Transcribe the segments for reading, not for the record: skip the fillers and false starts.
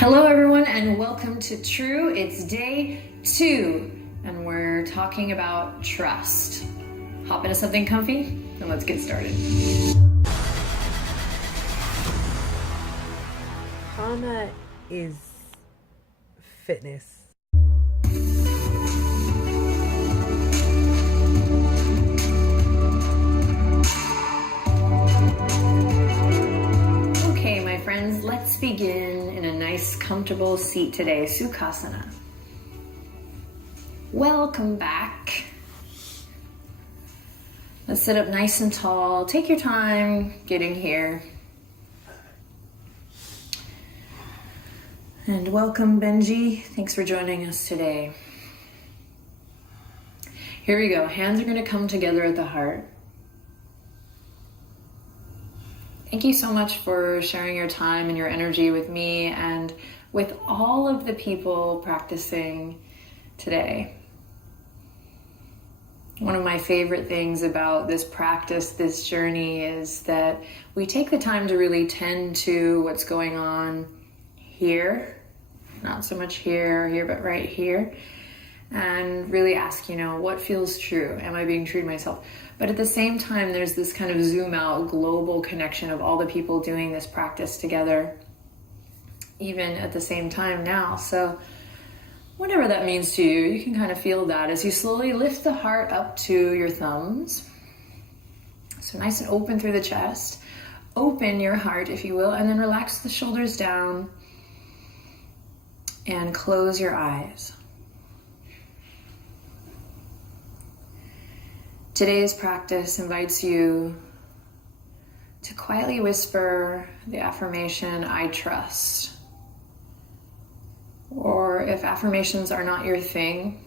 Hello everyone and welcome to True. It's day 2 and we're talking about trust. Hop into something comfy and let's get started. Prana is fitness. Okay, my friends, let's begin in a nice comfortable seat today, Sukhasana. Welcome back. Let's sit up nice and tall. Take your time getting here. And welcome, Benji. Thanks for joining us today. Here we go. Hands are going to come together at the heart. Thank you so much for sharing your time and your energy with me and with all of the people practicing today. One of my favorite things about this practice, this journey, is that we take the time to really tend to what's going on here, not so much here or here, but right here, and really ask, what feels true? Am I being true to myself? But at the same time, there's this kind of zoom out global connection of all the people doing this practice together, even at the same time now. So whatever that means to you, you can kind of feel that as you slowly lift the heart up to your thumbs. So nice and open through the chest. Open your heart, if you will, and then relax the shoulders down and close your eyes. Today's practice invites you to quietly whisper the affirmation, I trust. Or if affirmations are not your thing,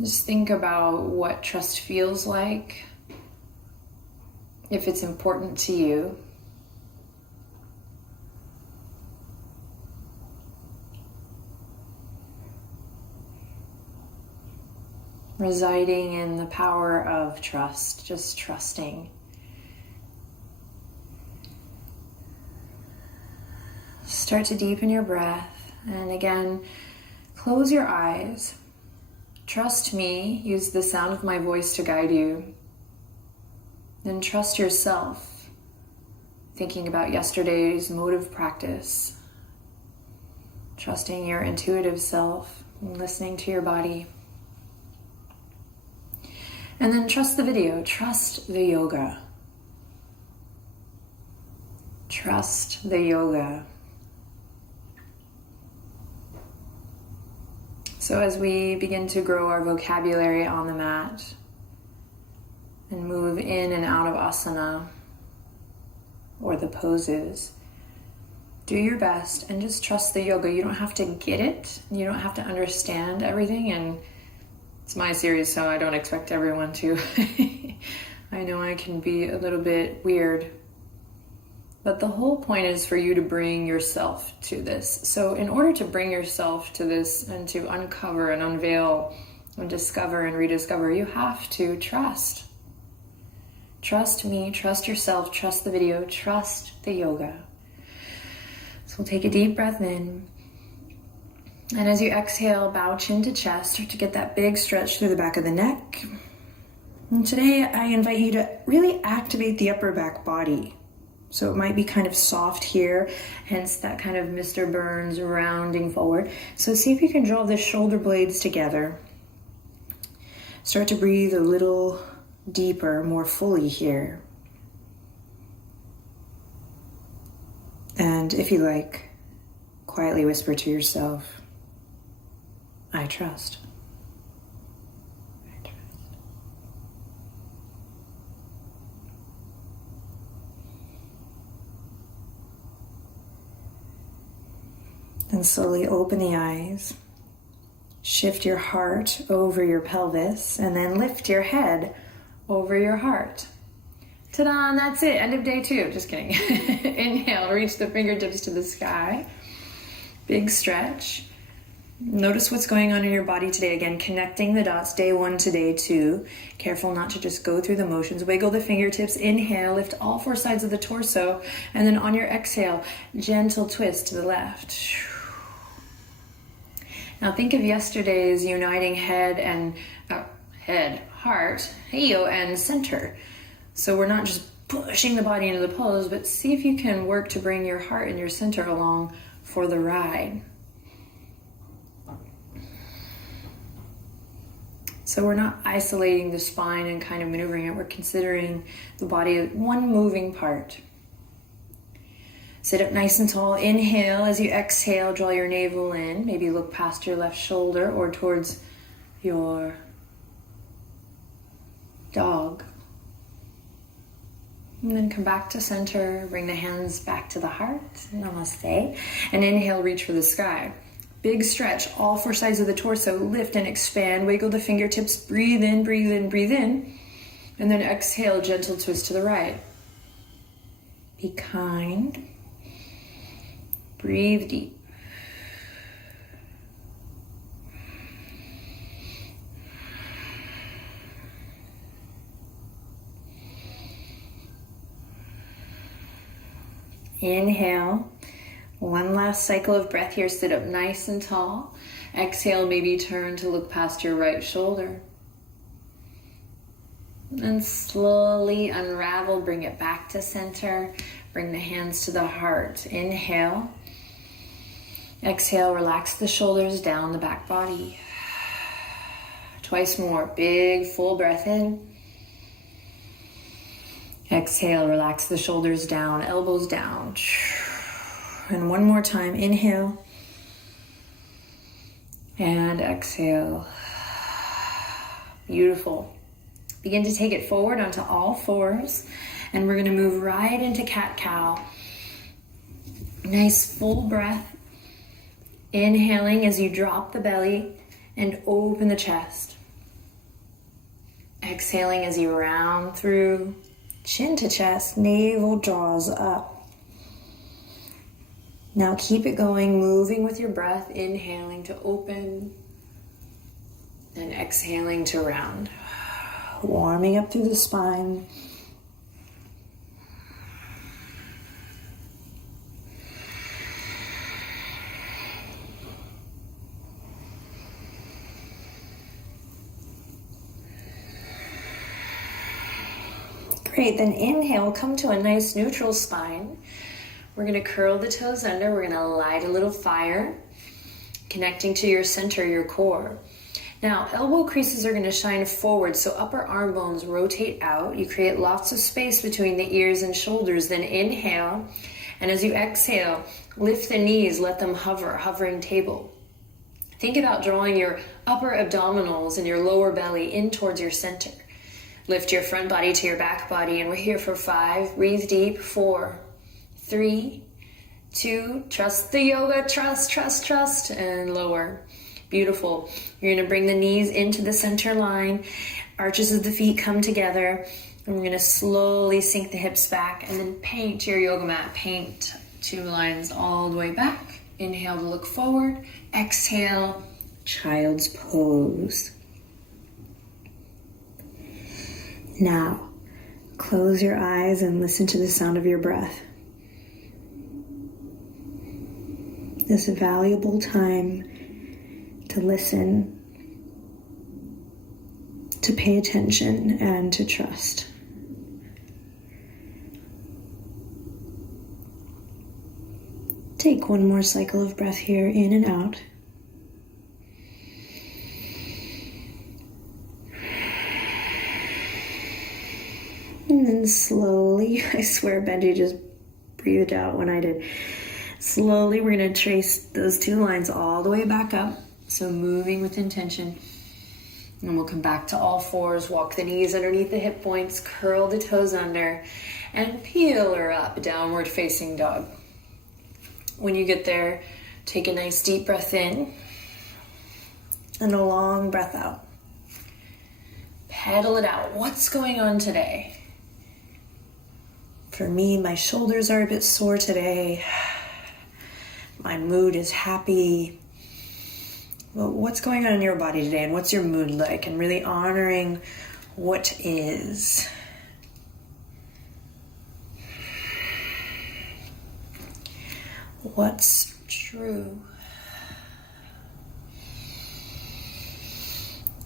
just think about what trust feels like, if it's important to you. Residing in the power of trust, just trusting. Start to deepen your breath, and again, close your eyes. Trust me, use the sound of my voice to guide you. Then trust yourself, thinking about yesterday's motive practice. Trusting your intuitive self, and listening to your body. And then trust the video, trust the yoga. Trust the yoga. So as we begin to grow our vocabulary on the mat and move in and out of asana or the poses, do your best and just trust the yoga. You don't have to get it. You don't have to understand everything, and it's my series, so I don't expect everyone to. I know I can be a little bit weird, but the whole point is for you to bring yourself to this. So in order to bring yourself to this and to uncover and unveil and discover and rediscover, you have to trust. Trust me, trust yourself, trust the video, trust the yoga. So we'll take a deep breath in. And as you exhale, bow chin to chest, start to get that big stretch through the back of the neck. And today I invite you to really activate the upper back body. So it might be kind of soft here, hence that kind of Mr. Burns rounding forward. So see if you can draw the shoulder blades together. Start to breathe a little deeper, more fully here. And if you like, quietly whisper to yourself, I trust. I trust. And slowly open the eyes. Shift your heart over your pelvis and then lift your head over your heart. Ta-da, and that's it. End of day 2. Just kidding. Inhale, reach the fingertips to the sky. Big stretch. Notice what's going on in your body today. Again, connecting the dots, day 1 to day 2. Careful not to just go through the motions. Wiggle the fingertips. Inhale, lift all 4 sides of the torso. And then on your exhale, gentle twist to the left. Now think of yesterday's uniting head, heart, and center. So we're not just pushing the body into the pose, but see if you can work to bring your heart and your center along for the ride. So we're not isolating the spine and kind of maneuvering it. We're considering the body as one moving part. Sit up nice and tall. Inhale. As you exhale, draw your navel in. Maybe look past your left shoulder or towards your dog. And then come back to center. Bring the hands back to the heart. Namaste. And inhale, reach for the sky. Big stretch, all 4 sides of the torso. Lift and expand. Wiggle the fingertips. Breathe in, breathe in, breathe in. And then exhale, gentle twist to the right. Be kind. Breathe deep. Inhale. One last cycle of breath here. Sit up nice and tall. Exhale, maybe turn to look past your right shoulder. And slowly unravel, bring it back to center. Bring the hands to the heart. Inhale. Exhale, relax the shoulders down the back body. Twice more. Big, full breath in. Exhale, relax the shoulders down, elbows down. And one more time, inhale. And exhale. Beautiful. Begin to take it forward onto all 4s. And we're going to move right into cat-cow. Nice full breath. Inhaling as you drop the belly and open the chest. Exhaling as you round through, chin to chest, navel draws up. Now keep it going, moving with your breath, inhaling to open and exhaling to round. Warming up through the spine. Great, then inhale, come to a nice neutral spine. We're going to curl the toes under. We're going to light a little fire, connecting to your center, your core. Now, elbow creases are going to shine forward, so upper arm bones rotate out. You create lots of space between the ears and shoulders. Then inhale, and as you exhale, lift the knees, let them hover, hovering table. Think about drawing your upper abdominals and your lower belly in towards your center. Lift your front body to your back body, and we're here for 5. Breathe deep. 4, 3, 2, trust the yoga, trust, and lower. Beautiful. You're going to bring the knees into the center line. Arches of the feet come together. And we're going to slowly sink the hips back and then paint your yoga mat. Paint 2 lines all the way back. Inhale to look forward. Exhale, child's pose. Now, close your eyes and listen to the sound of your breath. This valuable time to listen, to pay attention, and to trust. Take one more cycle of breath here, in and out. And then slowly, I swear Benji just breathed out when I did. Slowly, we're going to trace those 2 lines all the way back up. So moving with intention. And we'll come back to all 4s. Walk the knees underneath the hip points. Curl the toes under. And peel her up. Downward facing dog. When you get there, take a nice deep breath in. And a long breath out. Pedal it out. What's going on today? For me, my shoulders are a bit sore today. My mood is happy. Well, what's going on in your body today and what's your mood like, and really honoring what is. What's true.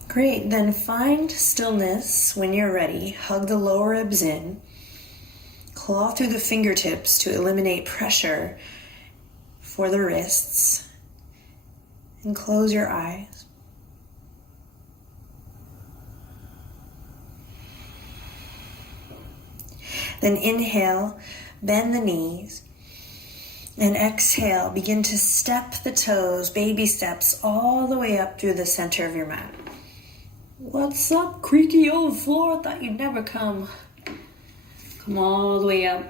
Great, then find stillness when you're ready. Hug the lower ribs in. Claw through the fingertips to eliminate pressure for the wrists. And close your eyes. Then inhale, bend the knees. And exhale, begin to step the toes, baby steps, all the way up through the center of your mat. What's up, creaky old floor? Thought you'd never come. Come all the way up.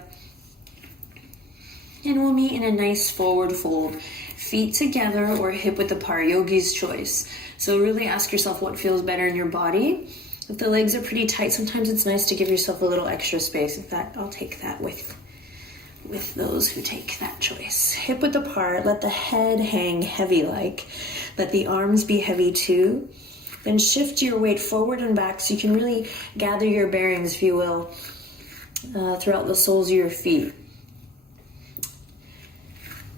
And we'll meet in a nice forward fold. Feet together or hip width apart, yogi's choice. So really ask yourself what feels better in your body. If the legs are pretty tight, sometimes it's nice to give yourself a little extra space. In fact, I'll take that with those who take that choice. Hip width apart, let the head hang heavy like. Let the arms be heavy too. Then shift your weight forward and back so you can really gather your bearings, if you will, throughout the soles of your feet.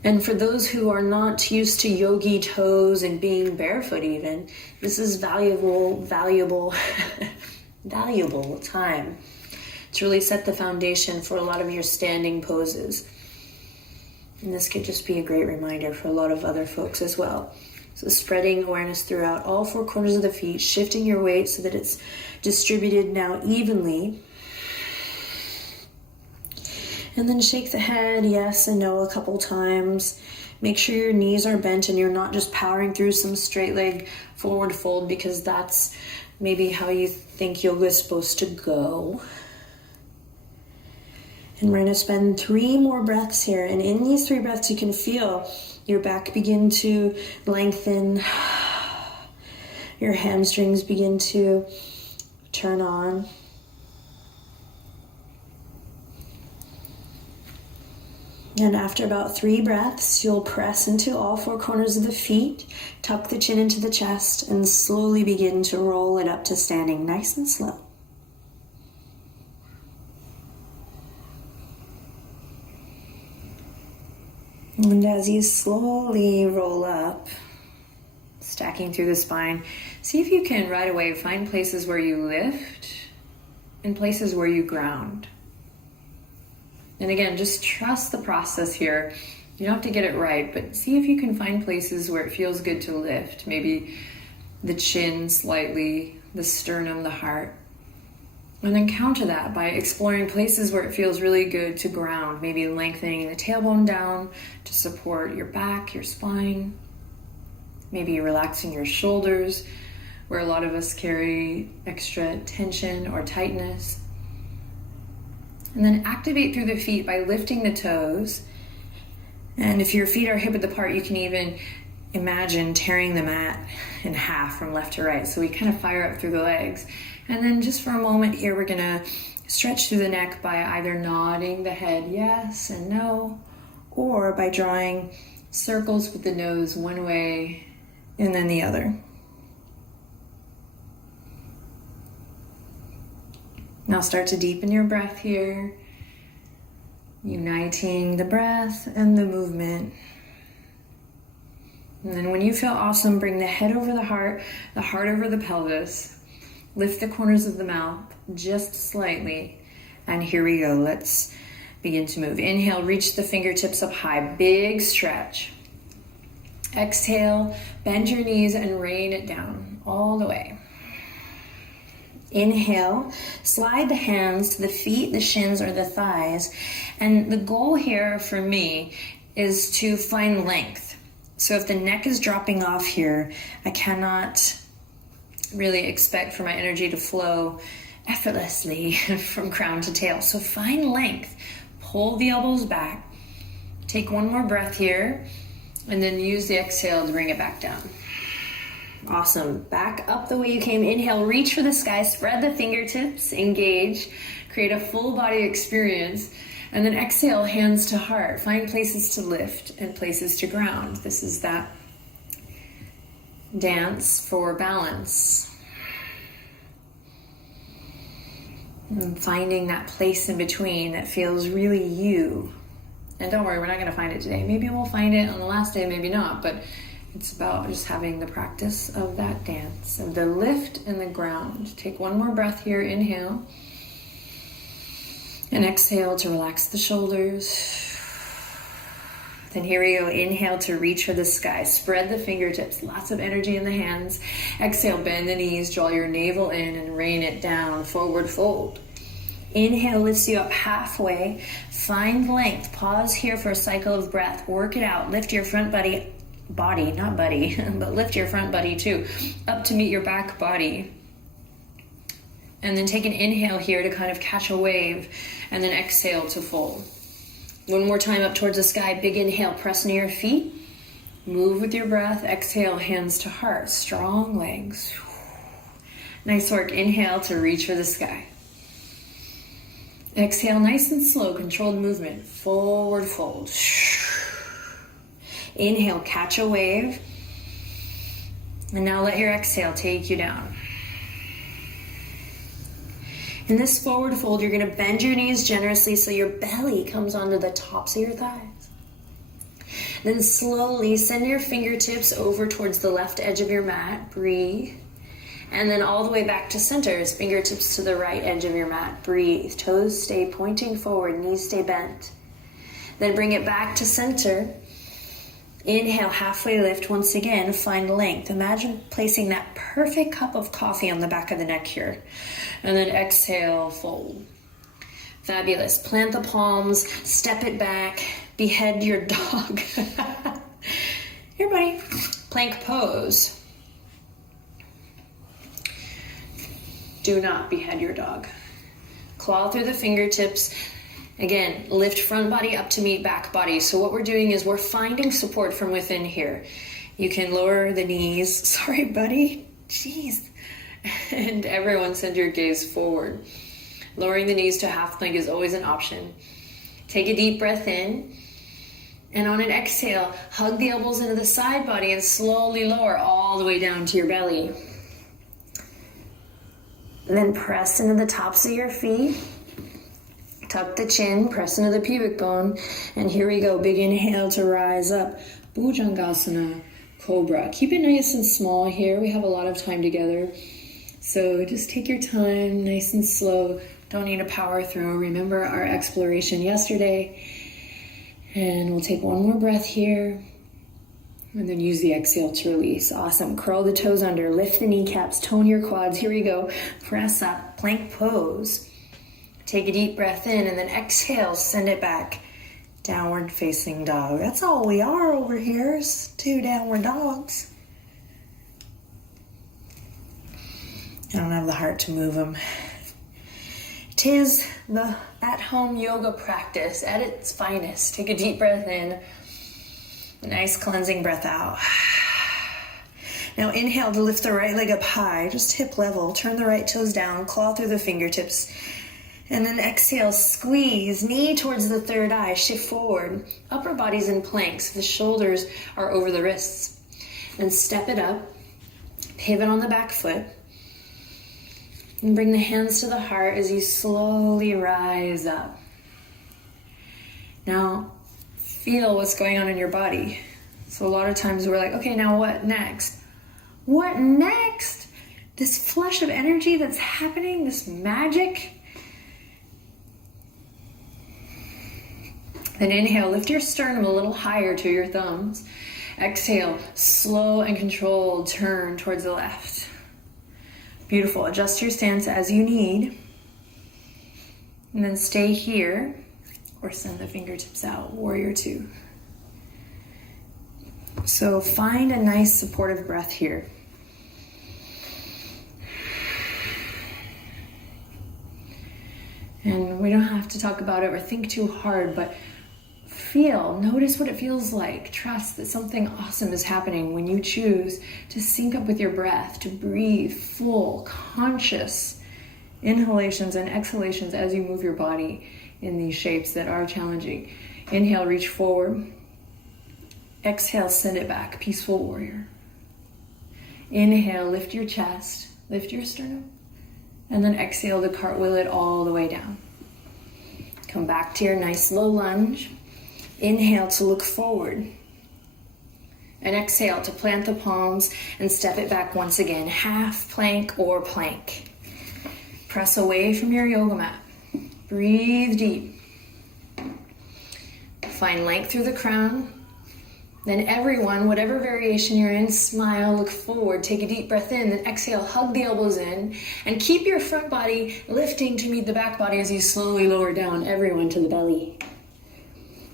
And for those who are not used to yogi toes and being barefoot even, this is valuable time to really set the foundation for a lot of your standing poses. And this could just be a great reminder for a lot of other folks as well. So spreading awareness throughout all four corners of the feet, shifting your weight so that it's distributed now evenly. And then shake the head, yes and no, a couple times. Make sure your knees are bent and you're not just powering through some straight leg forward fold because that's maybe how you think yoga is supposed to go. And we're going to spend 3 more breaths here. And in these 3 breaths, you can feel your back begin to lengthen. Your hamstrings begin to turn on. And after about 3 breaths, you'll press into all 4 corners of the feet, tuck the chin into the chest, and slowly begin to roll it up to standing, nice and slow. And as you slowly roll up, stacking through the spine, see if you can right away find places where you lift and places where you ground. And again, just trust the process here. You don't have to get it right, but see if you can find places where it feels good to lift. Maybe the chin slightly, the sternum, the heart. And then counter that by exploring places where it feels really good to ground. Maybe lengthening the tailbone down to support your back, your spine. Maybe relaxing your shoulders, where a lot of us carry extra tension or tightness. And then activate through the feet by lifting the toes. And if your feet are hip width apart, you can even imagine tearing the mat in half from left to right. So we kind of fire up through the legs. And then just for a moment here, we're gonna stretch through the neck by either nodding the head yes and no, or by drawing circles with the nose one way and then the other. Now start to deepen your breath here, uniting the breath and the movement. And then when you feel awesome, bring the head over the heart over the pelvis. Lift the corners of the mouth just slightly. And here we go. Let's begin to move. Inhale, reach the fingertips up high. Big stretch. Exhale, bend your knees and rain it down all the way. Inhale, slide the hands to the feet, the shins, or the thighs. And the goal here for me is to find length. So if the neck is dropping off here, I cannot really expect for my energy to flow effortlessly from crown to tail. So find length, pull the elbows back, take one more breath here, and then use the exhale to bring it back down. Awesome. Back up the way you came. Inhale, reach for the sky, spread the fingertips, engage, create a full body experience. And then exhale, hands to heart. Find places to lift and places to ground. This is that dance for balance. And finding that place in between that feels really you. And don't worry, we're not going to find it today. Maybe we'll find it on the last day, maybe not. But it's about just having the practice of that dance, of the lift and the ground. Take one more breath here. Inhale. And exhale to relax the shoulders. Then here we go. Inhale to reach for the sky. Spread the fingertips. Lots of energy in the hands. Exhale, bend the knees. Draw your navel in and rain it down. Forward fold. Inhale lifts you up halfway. Find length. Pause here for a cycle of breath. Work it out. Lift your front body, not buddy, but lift your front body too, up to meet your back body. And then take an inhale here to kind of catch a wave, and then exhale to fold. One more time up towards the sky. Big inhale, press near your feet. Move with your breath. Exhale, hands to heart. Strong legs. Nice work. Inhale to reach for the sky. Exhale, nice and slow, controlled movement. Forward fold. Inhale, catch a wave. And now let your exhale take you down. In this forward fold, you're going to bend your knees generously so your belly comes onto the tops of your thighs. Then slowly send your fingertips over towards the left edge of your mat. Breathe. And then all the way back to center, fingertips to the right edge of your mat. Breathe. Toes stay pointing forward, knees stay bent. Then bring it back to center. Inhale, halfway lift once again, find length. Imagine placing that perfect cup of coffee on the back of the neck here. And then exhale, fold. Fabulous. Plant the palms, step it back, behead your dog. Here, buddy. Plank pose. Do not behead your dog. Claw through the fingertips. Again, lift front body up to meet back body. So what we're doing is we're finding support from within here. You can lower the knees. Sorry, buddy. Jeez. And everyone send your gaze forward. Lowering the knees to half plank is always an option. Take a deep breath in. And on an exhale, hug the elbows into the side body and slowly lower all the way down to your belly. And then press into the tops of your feet. Tuck the chin, press into the pubic bone. And here we go. Big inhale to rise up. Bhujangasana, Cobra. Keep it nice and small here. We have a lot of time together. So just take your time, nice and slow. Don't need to power through. Remember our exploration yesterday. And we'll take one more breath here. And then use the exhale to release. Awesome. Curl the toes under. Lift the kneecaps. Tone your quads. Here we go. Press up. Plank pose. Take a deep breath in and then exhale. Send it back. Downward facing dog. That's all we are over here is 2 downward dogs. I don't have the heart to move them. Tis the at-home yoga practice at its finest. Take a deep breath in. A nice cleansing breath out. Now inhale to lift the right leg up high, just hip level. Turn the right toes down, claw through the fingertips. And then exhale, squeeze, knee towards the third eye, shift forward. Upper body's in planks, the shoulders are over the wrists. And step it up, pivot on the back foot. And bring the hands to the heart as you slowly rise up. Now, feel what's going on in your body. So a lot of times we're like, okay, now what next? What next? This flush of energy that's happening, this magic. Then inhale, lift your sternum a little higher to your thumbs. Exhale, slow and controlled, turn towards the left. Beautiful. Adjust your stance as you need. And then stay here or send the fingertips out. Warrior 2. So find a nice supportive breath here. And we don't have to talk about it or think too hard, but notice what it feels like. Trust that something awesome is happening when you choose to sync up with your breath, to breathe full, conscious inhalations and exhalations as you move your body in these shapes that are challenging. Inhale, reach forward. Exhale, send it back. Peaceful warrior. Inhale, lift your chest, lift your sternum, and then exhale to cartwheel it all the way down. Come back to your nice low lunge. Inhale to look forward. And exhale to plant the palms and step it back once again, half plank or plank. Press away from your yoga mat. Breathe deep. Find length through the crown. Then everyone, whatever variation you're in, smile, look forward, take a deep breath in, then exhale, hug the elbows in, and keep your front body lifting to meet the back body as you slowly lower down, everyone to the belly.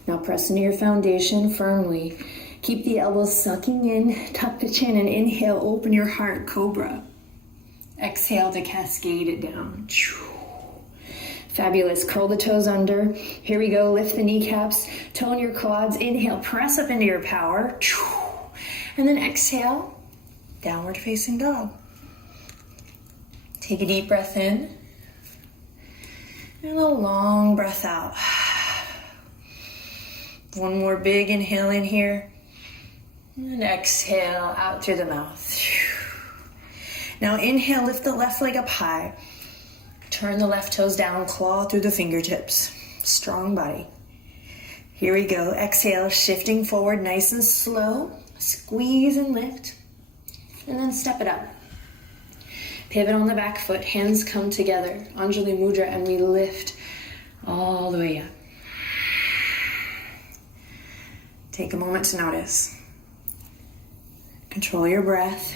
Now press into your foundation firmly. Keep the elbows sucking in, tuck the chin, and inhale, open your heart, cobra. Exhale to cascade it down. Fabulous. Curl the toes under. Here we go. Lift the kneecaps. Tone your quads. Inhale, press up into your power. And then exhale, downward facing dog. Take a deep breath in. And a long breath out. One more big inhale in here. And exhale out through the mouth. Now inhale, lift the left leg up high. Turn the left toes down, claw through the fingertips. Strong body. Here we go. Exhale, shifting forward nice and slow. Squeeze and lift. And then step it up. Pivot on the back foot. Hands come together. Anjali Mudra, and we lift all the way up. Take a moment to notice. Control your breath.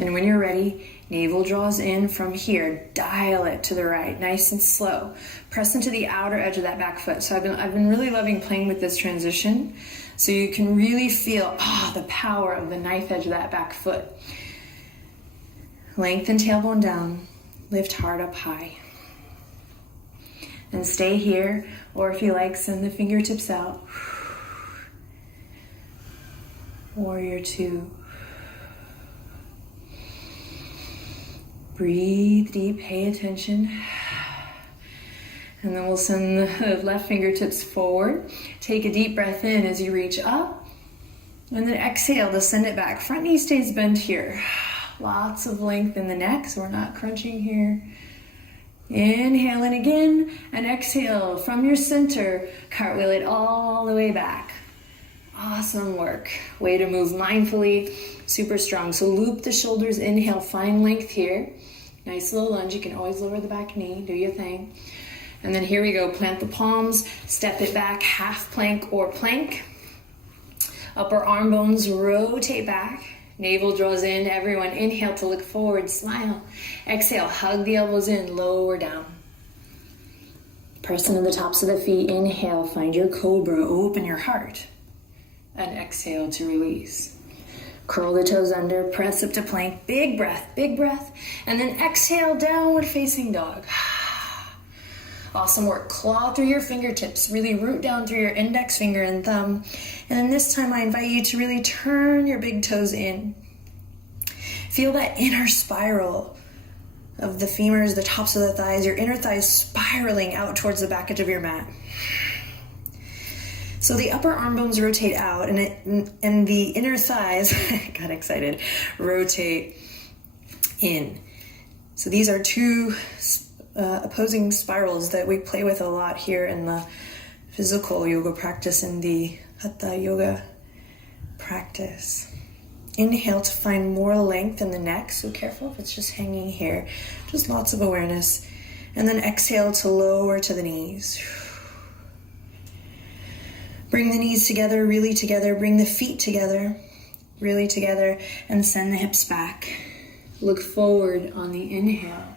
And when you're ready, navel draws in from here. Dial it to the right, nice and slow. Press into the outer edge of that back foot. So I've been really loving playing with this transition. So you can really feel the power of the knife edge of that back foot. Lengthen tailbone down. Lift heart up high. And stay here, or if you like, send the fingertips out. Warrior two. Breathe deep, pay attention. And then we'll send the left fingertips forward. Take a deep breath in as you reach up. And then exhale to send it back. Front knee stays bent here. Lots of length in the neck, so we're not crunching here. Inhale in again, and exhale from your center. Cartwheel it all the way back. Awesome work. Way to move mindfully, super strong. So loop the shoulders, inhale, find length here. Nice low lunge. You can always lower the back knee, do your thing. And then here we go, plant the palms, step it back, half plank or plank. Upper arm bones rotate back. Navel draws in, everyone inhale to look forward, smile. Exhale, hug the elbows in, lower down. Press into the tops of the feet, inhale, find your cobra, open your heart. And exhale to release. Curl the toes under, press up to plank, big breath, and then exhale, downward facing dog. Awesome work. Claw through your fingertips, really root down through your index finger and thumb. And then this time I invite you to really turn your big toes in. Feel that inner spiral of the femurs, the tops of the thighs, your inner thighs spiraling out towards the back edge of your mat. So the upper arm bones rotate out and the inner thighs, got excited, rotate in. So these are two opposing spirals that we play with a lot here in the physical yoga practice, in the hatha yoga practice. Inhale to find more length in the neck, so careful if it's just hanging here. Just lots of awareness. And then exhale to lower to the knees. Bring the knees together, really together. Bring the feet together, really together. And send the hips back. Look forward on the inhale.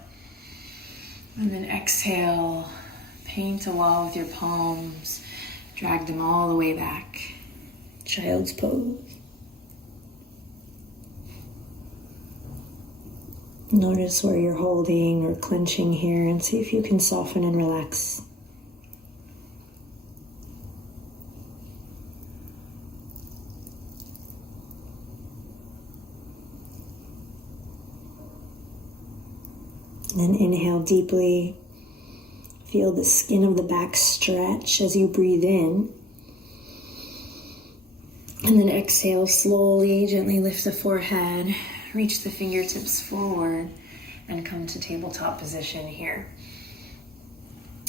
And then exhale, paint a wall with your palms. Drag them all the way back. Child's pose. Notice where you're holding or clenching here and see if you can soften and relax. Then inhale deeply. Feel the skin of the back stretch as you breathe in. And then exhale, slowly, gently lift the forehead, reach the fingertips forward, and come to tabletop position here.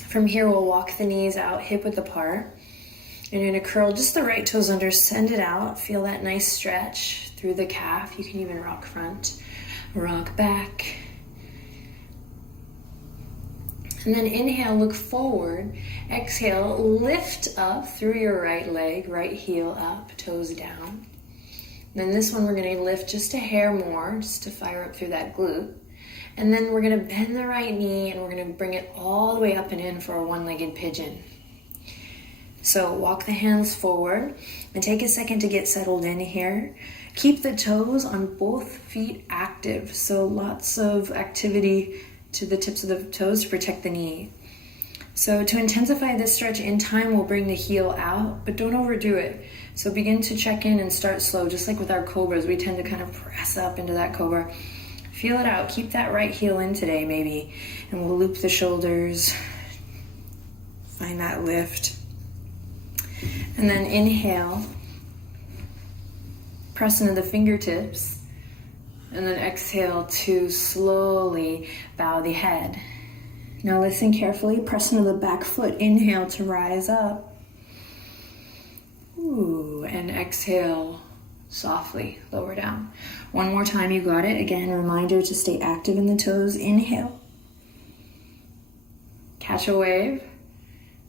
From here, we'll walk the knees out, hip width apart. And you're gonna curl just the right toes under, send it out. Feel that nice stretch through the calf. You can even rock front, rock back. And then inhale, look forward. Exhale, lift up through your right leg, right heel up, toes down. Then this one, we're gonna lift just a hair more, just to fire up through that glute. And then we're gonna bend the right knee and we're gonna bring it all the way up and in for a one-legged pigeon. So walk the hands forward and take a second to get settled in here. Keep the toes on both feet active. So lots of activity to the tips of the toes to protect the knee. So to intensify this stretch in time, we'll bring the heel out, but don't overdo it. So begin to check in and start slow, just like with our cobras. We tend to kind of press up into that cobra. Feel it out. Keep that right heel in today, maybe. And we'll loop the shoulders. Find that lift. And then inhale. Press into the fingertips. And then exhale to slowly bow the head. Now listen carefully. Press into the back foot. Inhale to rise up. Ooh, and exhale softly, lower down. One more time, you got it. Again, reminder to stay active in the toes. Inhale. Catch a wave.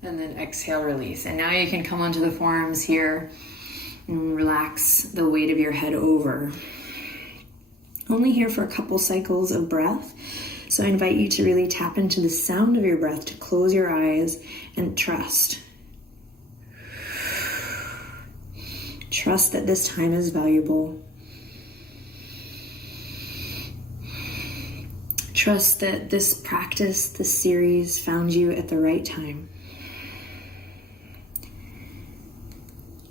And then exhale, release. And now you can come onto the forearms here and relax the weight of your head over. Only here for a couple cycles of breath. So I invite you to really tap into the sound of your breath, to close your eyes and trust. Trust that this time is valuable. Trust that this practice, this series, found you at the right time.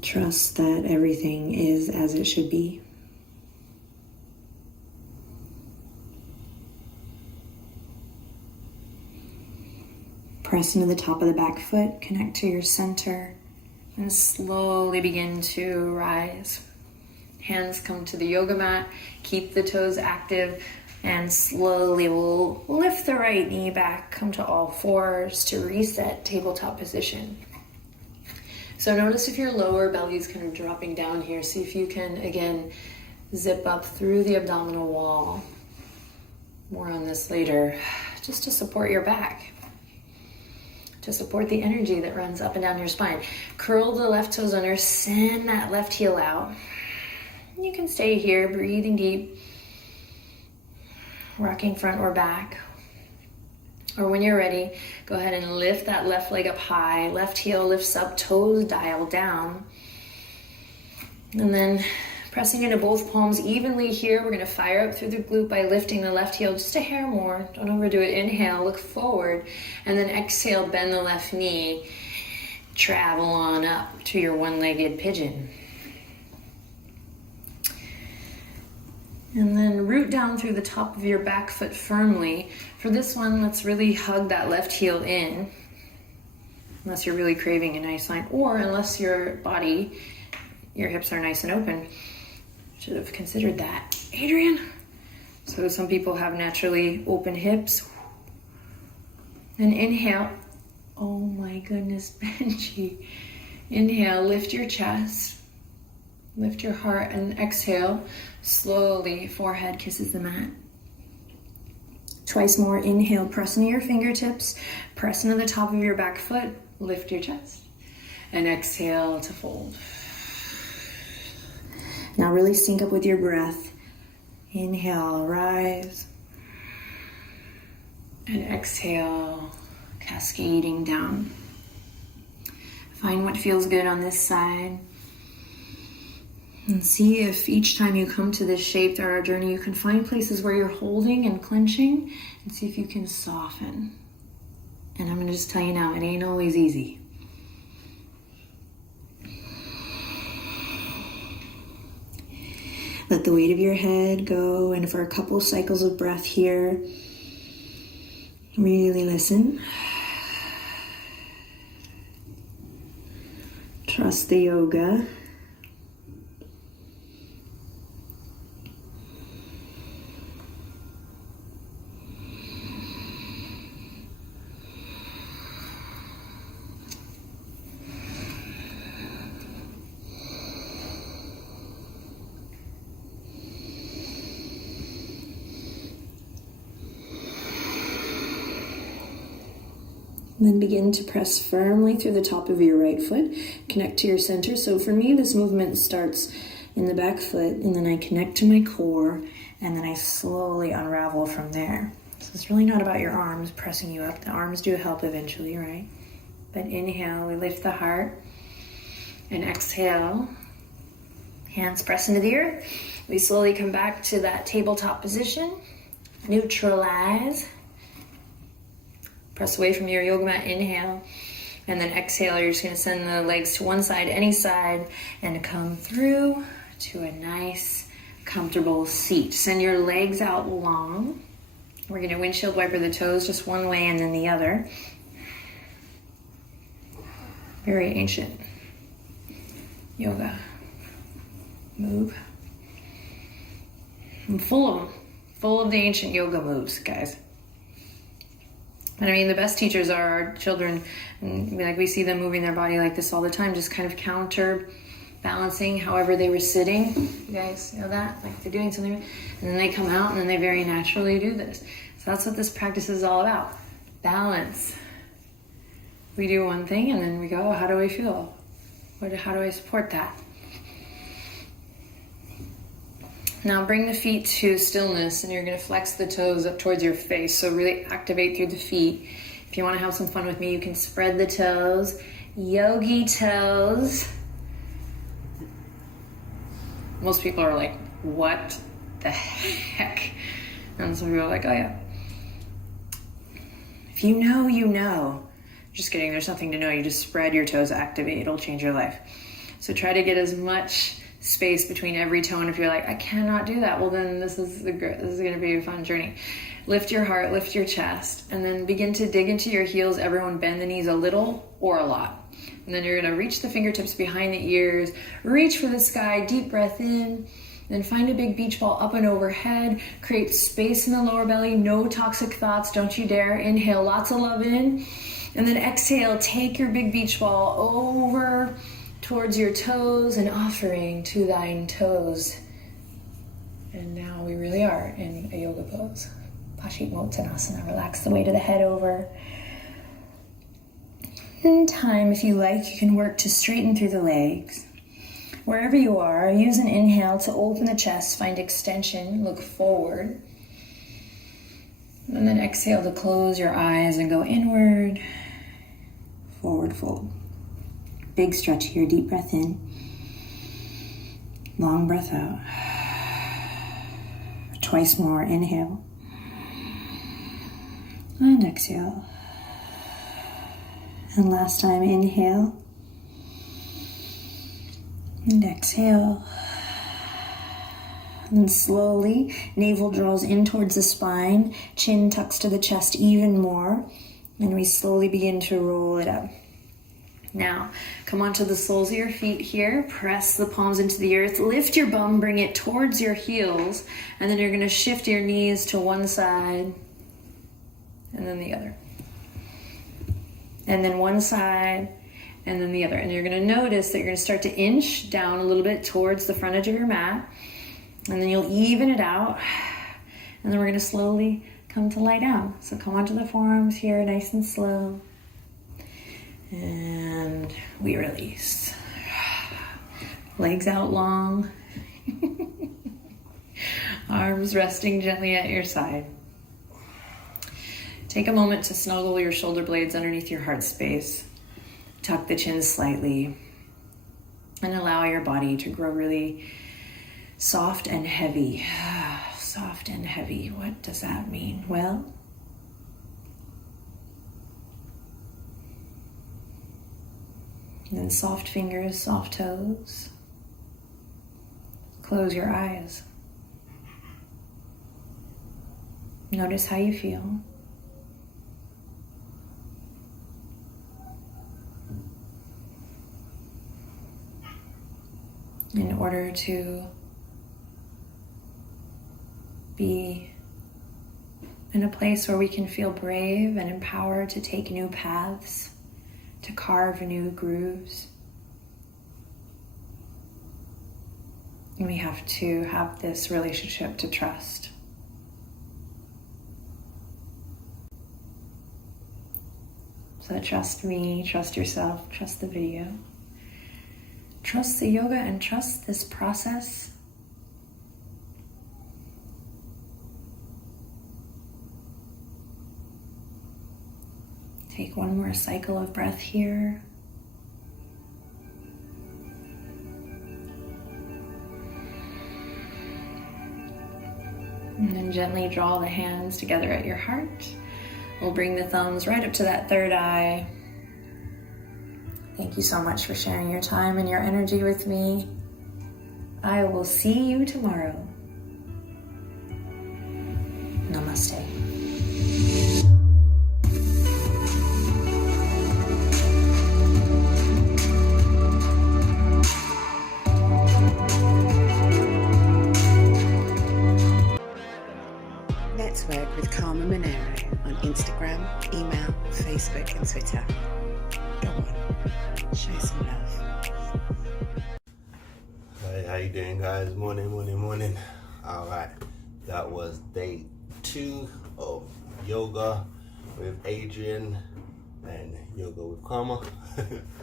Trust that everything is as it should be. Press into the top of the back foot, connect to your center, and slowly begin to rise. Hands come to the yoga mat, keep the toes active, and slowly we'll lift the right knee back, come to all fours to reset tabletop position. So notice if your lower belly is kind of dropping down here. See if you can, again, zip up through the abdominal wall. More on this later, just to support your back, to support the energy that runs up and down your spine. Curl the left toes under, send that left heel out. You can stay here, breathing deep, rocking front or back. Or when you're ready, go ahead and lift that left leg up high. Left heel lifts up, toes dial down. And then pressing into both palms evenly here. We're going to fire up through the glute by lifting the left heel just a hair more. Don't overdo it. Inhale, look forward. And then exhale, bend the left knee. Travel on up to your one-legged pigeon. And then root down through the top of your back foot firmly. For this one, let's really hug that left heel in. Unless you're really craving a nice line. Or unless your body, your hips are nice and open. Should have considered that. Adrienne. So some people have naturally open hips. And inhale. Oh my goodness, Benji. Inhale, lift your chest. Lift your heart and exhale. Slowly, forehead kisses the mat. Twice more. Inhale, press into your fingertips. Press into the top of your back foot. Lift your chest. And exhale to fold. Now really sync up with your breath. Inhale, rise. And exhale, cascading down. Find what feels good on this side. And see if each time you come to this shape through our journey, you can find places where you're holding and clenching and see if you can soften. And I'm going to just tell you now, it ain't always easy. Let the weight of your head go, and for a couple cycles of breath here, really listen. Trust the yoga. And then begin to press firmly through the top of your right foot. Connect to your center. So for me, this movement starts in the back foot, and then I connect to my core, and then I slowly unravel from there. So it's really not about your arms pressing you up. The arms do help eventually, right? But inhale, we lift the heart, and exhale, hands press into the earth. We slowly come back to that tabletop position. Neutralize. Press away from your yoga mat, inhale. And then exhale, you're just gonna send the legs to one side, any side, and come through to a nice, comfortable seat. Send your legs out long. We're gonna windshield wiper the toes just one way and then the other. Very ancient yoga move. I'm full of the ancient yoga moves, guys. And I mean, the best teachers are our children. And like we see them moving their body like this all the time, just kind of counterbalancing however they were sitting. You guys know that? Like they're doing something, and then they come out and then they very naturally do this. So that's what this practice is all about. Balance. We do one thing and then we go, oh, how do I feel? How do I support that? Now bring the feet to stillness, and you're going to flex the toes up towards your face. So really activate through the feet. If you want to have some fun with me, you can spread the toes. Yogi toes. Most people are like, what the heck? And some people are like, oh yeah. If you know, you know. Just kidding, there's nothing to know. You just spread your toes, activate. It'll change your life. So try to get as much space between every toe, and if you're like, I cannot do that, well then this is going to be a fun journey. Lift your heart, lift your chest, and then begin to dig into your heels. Everyone bend the knees a little or a lot. And then you're going to reach the fingertips behind the ears, reach for the sky, deep breath in, then find a big beach ball up and overhead, create space in the lower belly, no toxic thoughts, don't you dare. Inhale, lots of love in, and then exhale, take your big beach ball over towards your toes and offering to thine toes. And now we really are in a yoga pose. Paschimottanasana. Relax the weight of the head over. In time, if you like, you can work to straighten through the legs. Wherever you are, use an inhale to open the chest, find extension, look forward. And then exhale to close your eyes and go inward, forward fold. Big stretch here, deep breath in, long breath out. Twice more, inhale, and exhale. And last time, inhale, and exhale. And slowly, navel draws in towards the spine, chin tucks to the chest even more, and we slowly begin to roll it up. Now, come onto the soles of your feet here, press the palms into the earth, lift your bum, bring it towards your heels, and then you're going to shift your knees to one side, and then the other. And then one side, and then the other. And you're going to notice that you're going to start to inch down a little bit towards the front edge of your mat, and then you'll even it out, and then we're going to slowly come to lie down. So come onto the forearms here, nice and slow. And we release. Legs out long. Arms resting gently at your side. Take a moment to snuggle your shoulder blades underneath your heart space. Tuck the chin slightly. And allow your body to grow really soft and heavy. Soft and heavy. What does that mean? Well, and then soft fingers, soft toes. Close your eyes. Notice how you feel. In order to be in a place where we can feel brave and empowered to take new paths, to carve new grooves. And we have to have this relationship to trust. So trust me, trust yourself, trust the video, trust the yoga, and trust this process. Take one more cycle of breath here. And then gently draw the hands together at your heart. We'll bring the thumbs right up to that third eye. Thank you so much for sharing your time and your energy with me. I will see you tomorrow. Namaste. Network with Karma Monero on Instagram, email, Facebook and Twitter. Go on, show some love. Hey, how you doing, guys? Morning. Alright, that was day 2 of yoga with Adrienne and yoga with Karma.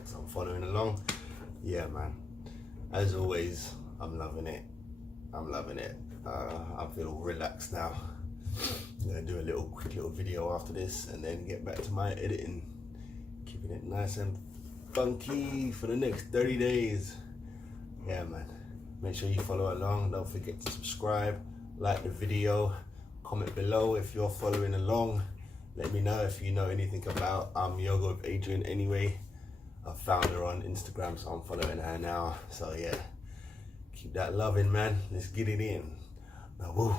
So I'm following along. Yeah, man, as always, I'm loving it. I feel relaxed now. I'm gonna do a quick little video after this and then get back to my editing, keeping it nice and funky for the next 30 days. Yeah, man, make sure you follow along. Don't forget to subscribe, like the video, comment below if you're following along. Let me know if you know anything about yoga with Adrienne. Anyway, I found her on Instagram, so I'm following her now. So yeah, keep that loving, man. Let's get it in. Now, woo.